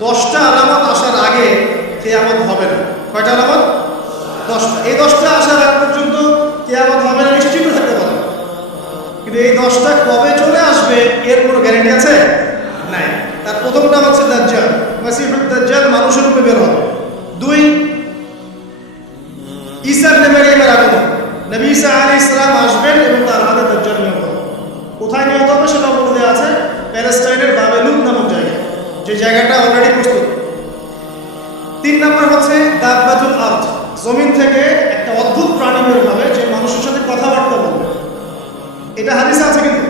10টা আলামত আসার আগে কিয়ামত হবে না। কয়টা আলামত? 10টা। এই 10টা আসার আগ পর্যন্ত কিয়ামত হবে না নিশ্চিত থাকতে পারে, কিন্তু এই 10টা কবে চলে আসবে এর কোনো গ্যারান্টি আছে? নাই। তার প্রথমটা হচ্ছে দাজ্জাল, মাসিহুদ দাজ্জাল মানুষের রূপে বের হবে। 2, ঈসা ইবনে মারইয়ামের আগমন, নবী ঈসা আলাইহিস সালাম আসবেন এবং তার হাতে দাজ্জাল নিহত হবে। কোথায় নিহত হবে সেটা বলে দেওয়া আছে, প্যালেস্টাইনের বাবেলুদ নামক জায়গায়, যে জায়গাটা অলরেডি প্রস্তুত। 3 নম্বর হচ্ছে দাব্বাতুল আরদ, জমিন থেকে একটা অদ্ভুত প্রাণী বের হবে যে মানুষের সাথে কথাবার্তা বলবে। এটা হাদিসে আছে, কিন্তু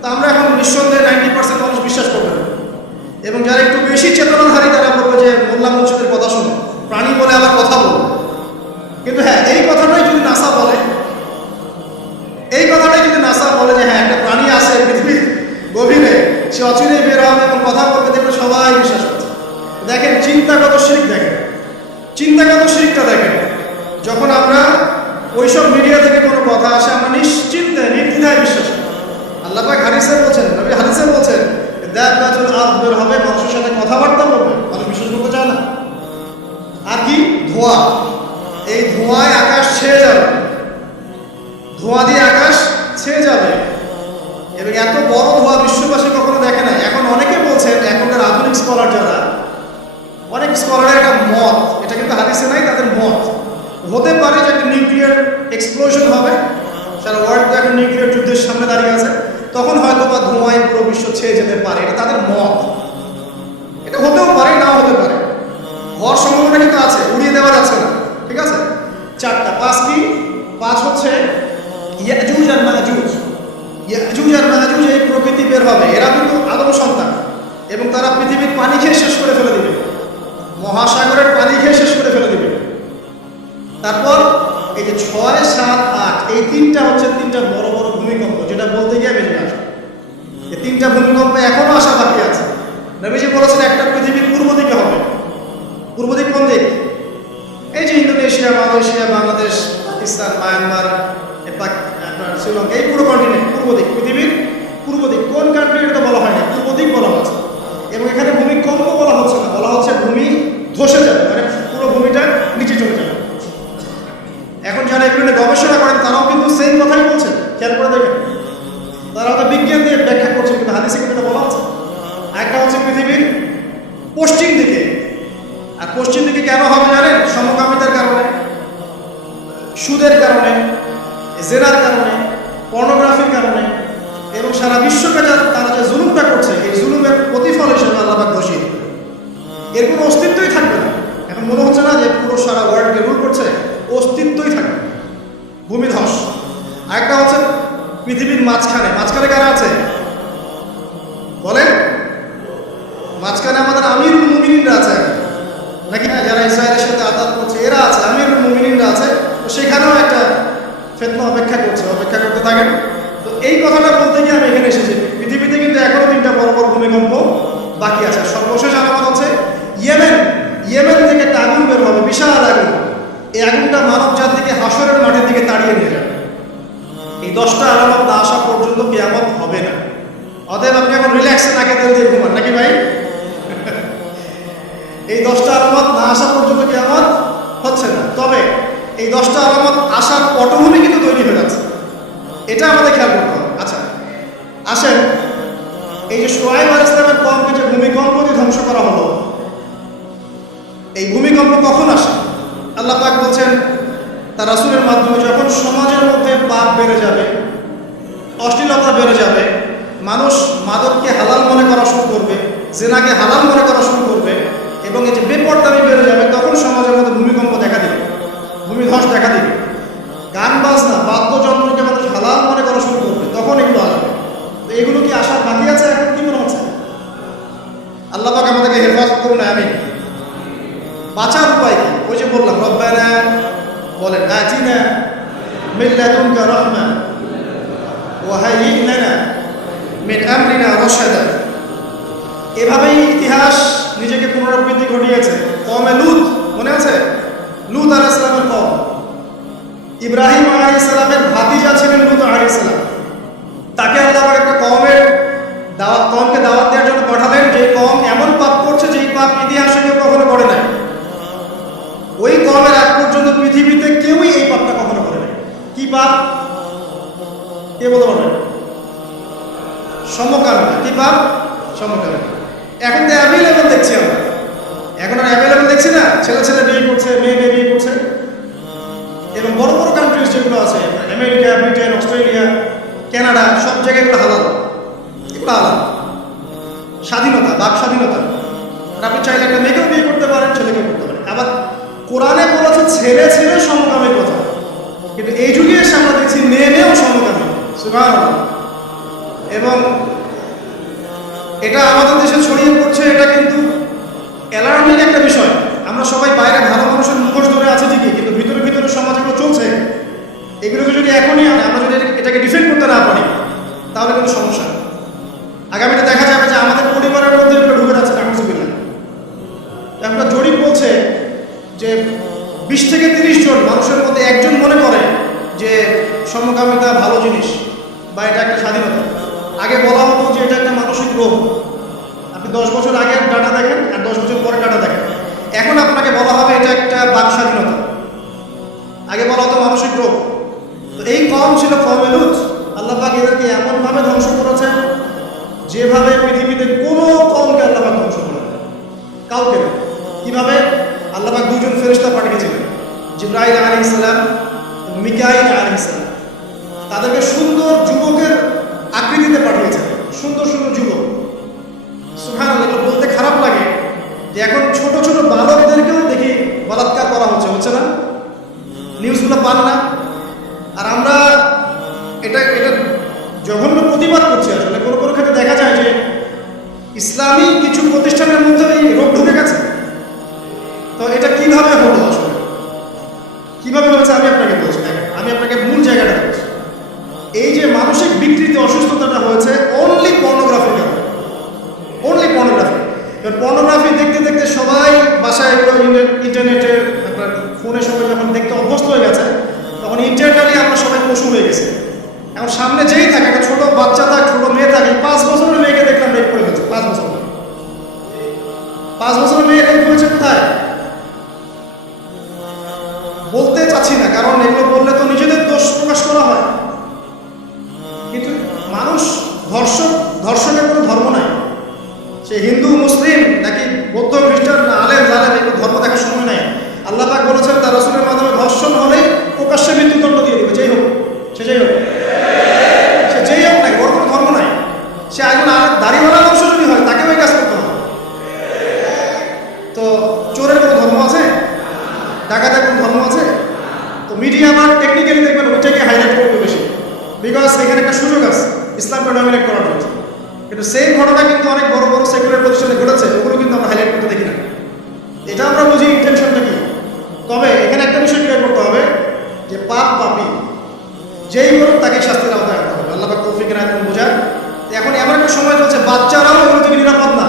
তা আমরা এখন নিঃসন্দেহে 90% মানুষ বিশ্বাস করবে না, এবং যারা একটু বেশি চেতনাধারী তারা বলবে যে মোল্লা মুর্শিদের কথা শুনে প্রাণী বলে আবার কথা বলবে। কিন্তু হ্যাঁ, এই কথাটাই যদি নাসা বলে, যে হ্যাঁ একটা প্রাণী আছে পৃথিবীর গভীরে, সে অচিরেই বের হবে এবং কথা বলবে, দেখবে সবাই বিশ্বাস করছে। দেখেন চিন্তাগত শিরক, চিন্তাগত শিরকটা দেখেন। যখন আমরা ওইসব মিডিয়া থেকে কোনো কথা আসে আমরা নিশ্চিন্তে নির্দ্বিধায় বিশ্বাস করি। আল্লাহ পাক হাদিসে বলছেন, নবী হাদিসে বলছেন দাব্বাতুল আরদ বের হবে, মানুষের সাথে কথাবার্তা বলবে, মানুষ বিশ্বাস করতে চায় না। আর কি? ধোঁয়া। এই ধোঁয়ায় আকাশ ছেয়ে যাবে, ধোঁয়া দিয়ে আকাশ ছেয়ে যাবে, এবং এত বড় ধোঁয়া বিশ্ববাসী কখনো দেখে না। এখন অনেকে বলছেন, এখনকার আধুনিক স্কলার যারা, অনেক স্কলারের একটা মত, এটা কিন্তু হাদিসে নাই, তাদের মত হতে পারে যে একটা নিউক্লিয়ার এক্সপ্লোশন হবে, সারা ওয়ার্ল্ড এখন নিউক্লিয়ার যুদ্ধের সামনে দাঁড়িয়ে আছে, তখন হয়তো বা ধোঁয়ায় পুরো বিশ্ব ছেয়ে যেতে পারে। এটা তাদের মত, এটা হতেও পারে, নাও হতে পারে, হওয়ার সম্ভাবনা কিন্তু আছে, উড়িয়ে দেওয়া যাচ্ছে না। ঠিক আছে? 4টা। 5 কি? 5 হচ্ছে ইয়াজুজ আর মাজুজ। ইয়াজুজ আর মাজুজ এই প্রকৃতি বের হবে, এরা কিন্তু আদম সন্তান, এবং তারা পৃথিবীর পানি খেয়ে শেষ করে ফেলে দিবে, মহাসাগরের পানি খেয়ে শেষ করে ফেলে দিবে। তারপর এই যে 6, 7, 8 এই 3টা হচ্ছে 3টা বড় বড় ভূমিকম্প, যেটা বলতে গিয়ে বেশি আসে। এই 3টা ভূমিকম্প এখনো আসা বাকি আছে। নবীজি বলেছেন একটা পৃথিবীর পূর্ব দিকে হবে। পূর্ব দিক কোন দিক? এই যে Indonesia, Malaysia, Bangladesh, Pakistan, Myanmar, Sri Lanka, এই পুরো কন্টিনেন্ট পূর্ব দিক, পৃথিবীর পূর্ব দিক। কোন কান্ট্রি এটা বলা হয় না, পূর্ব দিক বলা হচ্ছে। এবং এখানে ভূমিকম্প বলা হচ্ছে না, বলা হচ্ছে ভূমি ধসে যাবে, মানে পুরো ভূমিটা নিচে চলে যাবে। এখন যারা এগুলো নিয়ে গবেষণা করেন তারাও কিন্তু সেম কথাই বলছেন, খেয়াল করে দেখেন। তারা হয়তো বিজ্ঞান দিয়ে ব্যাখ্যা করছে, কিন্তু হাদিসে কিন্তু এটা বলা হচ্ছে। একটা হচ্ছে পৃথিবীর পশ্চিম দিকে। আর পশ্চিম দিকে কেন হবে জানেন? সমকামিতার কারণে, সুদের কারণে, জেনার কারণে, পর্নোগ্রাফির কারণে, এবং সারা বিশ্বকে তারা যে জুলুমটা করছে, এই জুলুমের প্রতিফল হিসেবে আল্লাহ পাক দোষী। এর কোনো অস্তিত্বই থাকবে না। এখন মনে হচ্ছে না যে পুরো সারা ওয়ার্ল্ডকে রুল করছে, অস্তিত্বই থাকবে, ভূমিধস। আরেকটা হচ্ছে পৃথিবীর মাঝখানে। মাঝখানে কারা আছে বলেন? মাঝখানে আমাদের আমিরুল মুমিনিনরা আছে নাকি? যারা ইসরায়েলের সাথে আঘাত করছে এরা আছে, আমিরুল মুমিনিনরা আছে। তো সেখানেও একটা ফিতনা অপেক্ষা করতে থাকেন। তো এই কথাটা বলতে গিয়ে আমি এখানে এসেছি। পৃথিবীতে কিন্তু এখনো 3টা বড় বড় ভূমিকম্প বাকি আছে। সর্বশেষ আলামত হচ্ছে ইয়েমেন থেকে একটা আগুন বের হবে, বিশাল আগুন। এই আগুনটা মানব জাতিকে হাসরের মাঠের দিকে তাড়িয়ে নিয়ে যাবে। এই 10টা আলামত না আসা পর্যন্ত কিয়ামত হবে না। অতএব আপনি এখন রিল্যাক্সে নাকে তেল দিয়ে ঘুমান, নাকি ভাই? এই 10টা আলামত না আসা পর্যন্ত কিয়ামত হচ্ছে না। তবে এই 10টা আলামত আসার পটভূমি কিন্তু তৈরি হয়ে যাচ্ছে, এটা আমাদের খেয়াল করতে হবে। আচ্ছা আসেন, এই যে শুআয়ব আলাইহিস সালামের কওমকে যে ভূমিকম্প দিয়ে ধ্বংস করা হলো, এই ভূমিকম্প কখন আসে? আল্লাহ পাক বলছেন তার রাসূলের মাধ্যমে, যখন সমাজের মধ্যে পাপ বেড়ে যাবে, অশ্লীলতা বেড়ে যাবে, মানুষ মাদককে হালাল মনে করা শুরু করবে, জিনাকে হালাল মনে করা শুরু করবে, এবং এই যে বেপরদামি বেড়ে যাবে, তখন সমাজের মধ্যে ভূমিকম্প দেখা দিবে, ভূমিধস দেখা দিবে। গান বাজনা, বাদ্যযন্ত্রকে মানুষ হালাল মনে করা শুরু করবে, তখন এগুলো আসবে। তো এগুলো কি আসার বাকি আছে? এখন কি মনে হচ্ছে? আল্লাহ পাক আমাদেরকে হেফাজত করুন, আমিন। বাঁচার উপায় কি? ওই যে বললাম, রব্বানা বলেন, আতিনা মিন লাদুনকা রাহমা ওয়া হাইয়্ লানা মিন আমরিনা রাশাদা। এভাবেই ইতিহাস নিজেকে পুনরাবৃত্তি ঘটিয়েছে। কওমে লূত, মনে আছে? লূত আলাইহিস সালামের কওম, ইব্রাহিম আলাইহিস সালামের ভাতিজা ছিলেন লূত আলাইহিস সালাম। তাকে আল্লাহ একটা কওমকে দাওয়াত দেওয়ার জন্য পাঠালেন, যে কওম এমন পাপ করছে যেই পাপ ইতিহাস পাপ? কে বলতে পারবেন? সমকামিতা। কি পাপ? সমকামিতা। এখন তো অ্যাভেলেবল দেখছি আমরা, এখন আর অ্যাভেলেবল দেখছি না, ছেলে ছেলে বিয়ে করছে, মেয়ে মেয়ে বিয়ে করছে। এবং বড় বড় কান্ট্রিজ যেগুলো আছে, আমেরিকা, ব্রিটেন, অস্ট্রেলিয়া, কানাডা, সব জায়গায় এগুলো হালাল, এগুলো হালাল। স্বাধীনতা, বাক স্বাধীনতা। আর আপনি চাইলে একটা মেয়েকেও বিয়ে করতে পারেন, ছেলেকেও করতে পারেন। আবার কোরআনে বলেছে ছেলে ছেলে সমকামের কথা, কিন্তু এই যুগে এসে আমরা দেখছি মেয়ে মেয়েও সমকামী। সুবহানাল্লাহ। এবং এটা আমাদের দেশে ছড়িয়ে পড়ছে, এটা কিন্তু অ্যালার্মিং একটা বিষয়। আমরা সবাই বাইরে ভালো মানুষের মুখোশ ধরে আছে ঠিকই, কিন্তু ভিতরে ভিতরে সমাজ এগুলো চলছে। এগুলোকে যদি এখনই আমরা যদি এটাকে ডিফেন্ড করতে না পারি, তাহলে কিন্তু সমস্যা। আগামীতে দেখা যাবে যে আমাদের পরিবারের মধ্যে এগুলো ঢুকে যাচ্ছে। নাউজুবিল্লাহ। একটা জরিপ বলছে যে 20 থেকে 30 জন মানুষের মধ্যে একজন মনে করে যে সমকামিতা ভালো জিনিস বা এটা একটা স্বাধীনতা। আগে বলা হতো যে এটা একটা মানসিক রোগ। আপনি 10 বছর আগের ডাটা দেখেন আর 10 বছর পরে ডাটা দেখেন, এখন আপনাকে বলা হবে এটা একটা বাক স্বাধীনতা। আগে বলা হতো মানসিক রোগ। তো এই কওম ছিল কওমে লূত। আল্লাহ পাক এদেরকে এমনভাবে ধ্বংস করেছেন যেভাবে পৃথিবীতে কোনো কওমকে আল্লাহ পাক ধ্বংস করেন কাউকে না। কিভাবে? আল্লাহ পাক দুজন ফেরেশতা পাঠিয়েছিলেন, জিবরাইল আলাইহিস সালাম এবং মিকাইল আলাইহিস সালাম। তাদেরকে সুন্দর যুবকের আকৃতিতে পাঠিয়েছেন, সুন্দর সুন্দর যুবক। সুবহানাল্লাহ। এগুলো বলতে খারাপ লাগে যে এখন ছোট ছোট বালকদেরকেও দেখি বলাৎকার করা হচ্ছে না? নিউজগুলো পান না? আর আমরা এটা জঘন্য প্রতিবাদ করছি। আসলে কোনো কোনো ক্ষেত্রে দেখা যায় যে ইসলামী কিছু প্রতিষ্ঠানের মধ্যে এই রোগ ঢুকে গেছে। তো এটা কিভাবে হলো? আসলে কিভাবে হয়েছে আমি আপনাকে বলছি। দেখেন, আমি আপনাকে মূল জায়গাটা বলছি। এই যে মানসিক বিকৃতি, অসুস্থতাটা হয়েছে অনলি পর্নোগ্রাফির কারণে। Only pornography. এবার পর্নোগ্রাফি দেখতে দেখতে সবাই বাসায় ইন্টারনেটে, আপনার ফোনে সবাই যখন দেখতে অভ্যস্ত হয়ে গেছে, তখন ইন্টারনালি আমরা সবাই পশু হয়ে গেছে। এখন সামনে যেই থাকে, একটা ছোট বাচ্চা থাক, ছোট মেয়ে থাকে, 5 বছরের মেয়েকে দেখলাম রেপ করে ফেলছে। 5 বছরের মেয়ে রেপ হয়েছে কোথায়? বলতে চাচ্ছি না, কারণ এগুলো বললে তো নিজেদের দোষ প্রকাশ করা হয়। কিন্তু মানুষ ধর্ষণের কোনো ধর্ম নাই। সে হিন্দু, মুসলিম, নাকি বৌদ্ধ, খ্রিস্টান, না আলেম জালেম, এগুলো ধর্ম দেখার সময় নাই। আল্লাহ পাক বলেছেন তার রাসূলের মাধ্যমে ধর্ষণ হলেই প্রকাশ্যে মৃত্যুদণ্ড দিয়ে দিবে, যেই হোক, সে যেই হোক, নাকি ওর কোনো ধর্ম নাই। সে একজন দাড়িওয়ালা মানুষ যদি হয়, তাকেও এই কাজ করতে হবে। তো চোরের কোনো ধর্ম আছে? ডাকাতের কোনো ধর্ম আছে? তো মিডিয়া আমার টেকনিক্যালি দেখবেন ওইটাকে হাইলাইট করবে বেশি, বিকজ এখানে একটা সুযোগ আছে ইসলামকে ডমিনেট করার জন্য। কিন্তু সেই ঘটনা কিন্তু অনেক বড় বড় সেকুলার প্রতিষ্ঠানে ঘটেছে, ওগুলো কিন্তু আমরা হাইলাইট করতে দেখি না। এটা আমরা বুঝি ইন্টেনশনটা কি। তবে এখানে একটা বিষয় ক্লিয়ার করতে হবে যে পাপী যেই হোক তাকে শাস্তির আওতায় আনতে হবে। আল্লাহ পাক তৌফিক রাখুন বোঝার। এখন এমন একটা সময় চলছে, বাচ্চারাও এগুলো থেকে নিরাপদ না।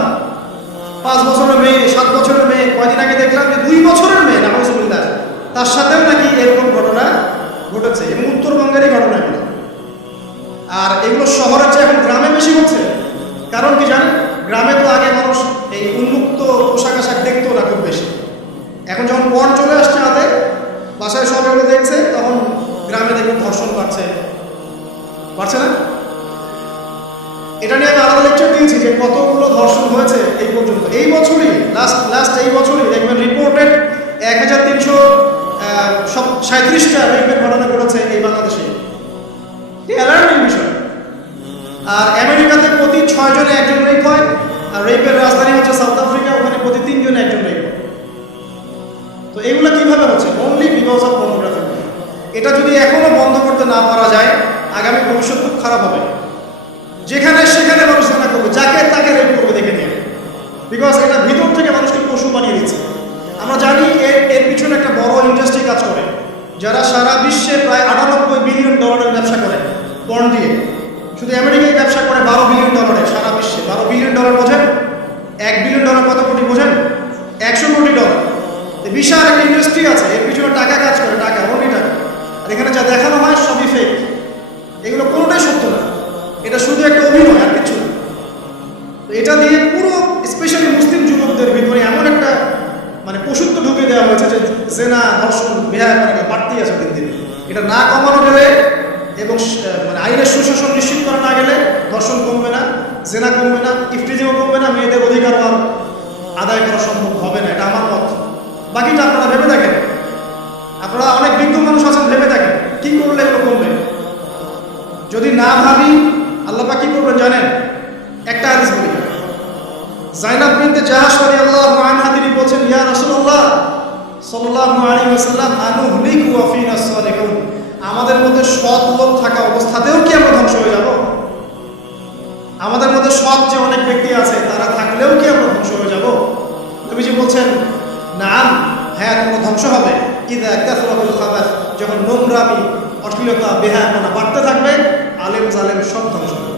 5 বছরের মেয়ে, 7 বছরের মেয়ে, কয়দিন আগে দেখলাম যে 2 বছরের মেয়ে, নাউজুবিল্লাহ, তার সাথেও নাকি এরকম ঘটনা ঘটেছে, এবং উত্তরবঙ্গেরই ঘটনা এগুলো। আর এগুলো শহরের চেয়ে এখন গ্রামে বেশি হচ্ছে। কারণ কি জানেন? গ্রামে তো আগে মানুষ এই উন্মুক্ত পোশাক আশাক দেখতো না খুব বেশি। এখন যখন পণ চলে আসছে হাতে, বাসায় সব এগুলো দেখছে, তখন গ্রামে দেখুন ধর্ষণ বাড়ছে না? এটা নিয়ে আমি আলাদা লেকচার দিয়েছি যে কতগুলো ধর্ষণ হয়েছে এই পর্যন্ত। এই বছরই লাস্ট এই বছরই দেখবেন রিপোর্টেড 1337টা রেপের ঘটনা ঘটেছে এই বাংলাদেশে। অ্যালার্মিং বিষয়। আর আমেরিকাতে প্রতি 6 জনে একজন রেপ হয়, আর রেপের রাজধানী হচ্ছে সাউথ আফ্রিকা, ওখানে প্রতি 3 জনে একজন রেপ হয়। তো এগুলো কিভাবে হচ্ছে? Only because of pornography. এটা যদি এখনো বন্ধ করতে না পারা যায়, আগামী ভবিষ্যৎ খুব খারাপ হবে। যেখানে সেখানে মানুষ না করবে, যাকে তাকে রেপ করবে দেখে নিয়ে, বিকজ এটা ভিতর থেকে মানুষকে পশু বানিয়ে দিচ্ছে। আমরা জানি এর পিছনে একটা বড় ইন্ডাস্ট্রি কাজ করে, যারা সারা বিশ্বে প্রায় $98 বিলিয়ন ব্যবসা করে পর্ন দিয়ে। শুধু আমেরিকায় ব্যবসা করে $12 বিলিয়ন, সারা বিশ্বে $12 বিলিয়ন বোঝেন? $1 বিলিয়ন কত কোটি বোঝেন? $100 কোটি। বিশাল একটা ইন্ডাস্ট্রি আছে, এর পিছনে টাকা কাজ করে, টাকা, অনলি টাকা। আর এখানে যা দেখানো হয় সবই ফেক। এগুলো কোনোটাই সত্য না, এটা শুধু একটা অভিনয়, আর কিছু না। তো এটা দিয়ে পুরো স্পেশালি মুসলিম যুবকদের ভিতরে এমন একটা পশুত্ব ঢুকে দেওয়া হয়েছে যে জেনা, ধর্ষণ, বেহায়া বাড়তেই আছে দিন দিন। এটা না কমানো গেলে এবং মানে আইনের সুশাসন নিশ্চিত করা না গেলে ধর্ষণ কমবে না, জেনা কমবে না, ইফটিজিমও কমবে না, মেয়েদের অধিকার আর আদায় করা সম্ভব হবে না। এটা আমার মত। বাকিটা আপনারা ভেবে দেখেন। আপনারা অনেক বিজ্ঞ মানুষ আছেন, ভেবে দেখেন কি করলে এগুলো কমবে। যদি না ভাবি আল্লাহ পাক কি করবেন জানেন? একটা হাদিস বলি। যায়নাব বিনতে জাহাশ রাদিয়াল্লাহু আনহা তিনি বলছেন, ইয়া রাসূলুল্লাহ সাল্লাল্লাহু আলাইহি ওয়াসাল্লাম আনুহলিকু ওয়া ফিনা সালিহুন, আমাদের মধ্যে সৎ লোক থাকা অবস্থাতেও কি আমরা ধ্বংস হয়ে যাব? আমাদের মধ্যে সৎ যে অনেক ব্যক্তি আছে তারা থাকলেও কি আমরা ধ্বংস হয়ে যাব? নবীজি বলছেন, নাম, হ্যাঁ তোমরা ধ্বংস হবে। ইযা কাসরাতুল খাবাস, যখন নোংরামি, অশ্লীলতা, বেহায়াপনা বাড়তে থাকবে, আলেম জালেম সব ধ্বংস হবে।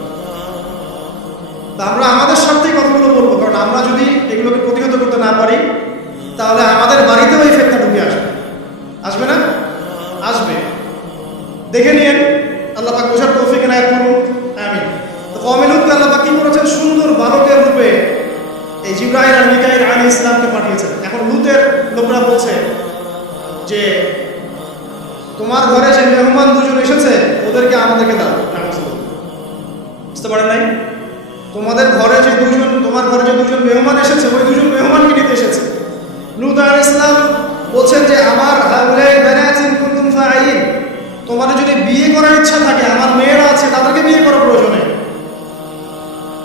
তা আমরা আমাদের স্বার্থেই কথাগুলো বলবো, কারণ আমরা যদি এগুলোকে প্রতিহত করতে না পারি তাহলে আমাদের বাড়িতেও এই ফেতনা ঢুকে আসবে। আসবে না? আসবে। দেখে নিন, আল্লাহ পাক বোঝার তৌফিক এনায়েত করুন, আমিন। তো কওমে লূতকে আল্লাহ পাক কি করেছেন? সুন্দর বালকের রূপে এই জিবরাইল আর মিকাইল আলাইহিস সালামকে পাঠিয়েছেন। এখন লূতের লোকরা বলছে যে তোমার ঘরে যে মেহমান দুজন এসেছে ওদেরকে আমাদেরকে দাও। বুঝতে পারেন নাই? তোমার ঘরে যে দুজন মেহমান এসেছে ওই দুজন মেহমানকে নিতে এসেছে। লূত আলাইহিস সালাম বলছেন যে আমার হাউলাই বানাতিন কুনতুম ফাইলিন, তোমাদের যদি বিয়ে করার ইচ্ছা থাকে, আমার মেয়েরা আছে তাদেরকে বিয়ে করার প্রয়োজন নেই।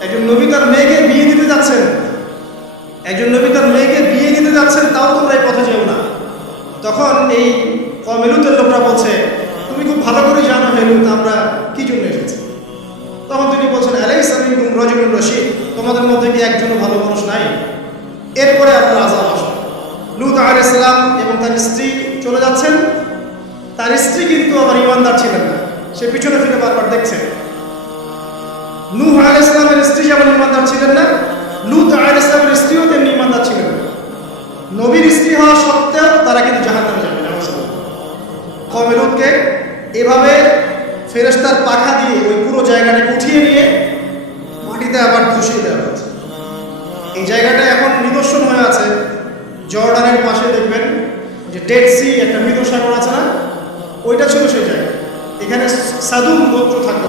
একজন নবী তার মেয়েকে বিয়ে দিতে যাচ্ছেন, তাও তোমরা এই পথে যেও না। তখন এই কওমে লূতের লোকরা বলছে, তুমি খুব ভালো করে জানো হে লূত আমরা কি জন্য এসেছি। তখন তিনি বলছেন, আলাইসা মিনকুম রাজুলুন রাশীদ, তোমাদের মধ্যে কি একজনও ভালো মানুষ নাই? এরপরে আপনার আযাব আসবে। লূত আলাইহিস সালাম এবং তার স্ত্রী চলে যাচ্ছেন। তার স্ত্রী কিন্তু আবার ইমানদার ছিলেন না, সে পিছনে ফিরে বারবার দেখছেন। নূহ আলাইহিস সালামের স্ত্রী যেমন ইমানদার ছিলেন না, লূত আলাইহিস সালামের স্ত্রীও তেমনি ইমানদার ছিলেন না। নবীর স্ত্রী হওয়া সত্ত্বেও তারা কিন্তু জাহান্নামে যাবে। কওমে লূতকে এভাবে ফেরেশতার পাখা দিয়ে ওই পুরো জায়গাটাকে উঠিয়ে নিয়ে মাটিতে আবার ধসিয়ে দেওয়া হয়েছে। এই জায়গাটা এখন নিদর্শন হয়ে আছে। জর্ডানের পাশে দেখবেন যে ডেড সি, একটা মৃত সাগর আছে না, ওইটা ছিল সেই জায়গা। এখানে সাদুম গোত্র থাকবে।